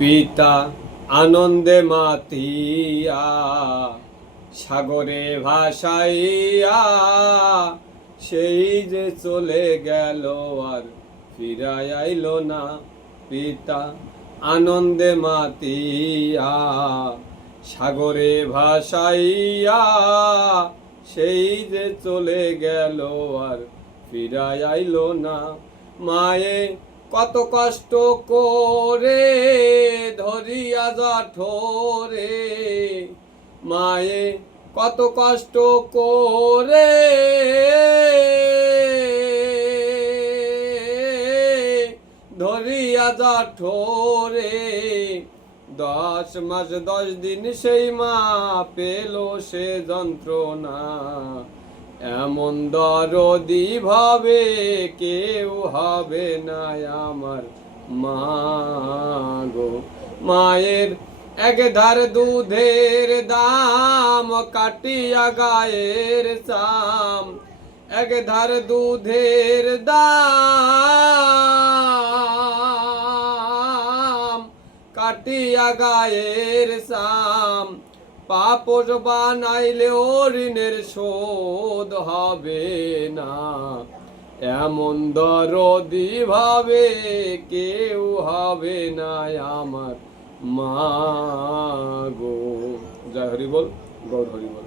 পিতা আনন্দে মাতিয়া সাগরে ভাসাইয়া সেই যে চলে গেল আর ফিরায় আইল না। পিতা আনন্দে মাতিয়া সাগরে ভাসাইয়া সেই যে চলে গেল আর ফিরায় আইল না। মায়ে কত কষ্ট করে ধরিয়া জঠরে, মায়ে কত কষ্ট করে ধরিয়া জঠরে, 10 মাস 10 দিন সেই মা পেল সে যন্ত্রণা। এমন দরদি ভাবে কেউ হবে না আমার মা গো। মায়ের এক ধার দুধের দাম কাটিয়া গায়ের চাম, এক ধার দুধের দাম কাটিয়া গায়ের চাম। পাপস বানাইলে ঋণের শোধ হবে না। এমন দরদি ভাবে কেউ হবে না আমার মা গো। জয় হরি বল, গৌর হরি বল।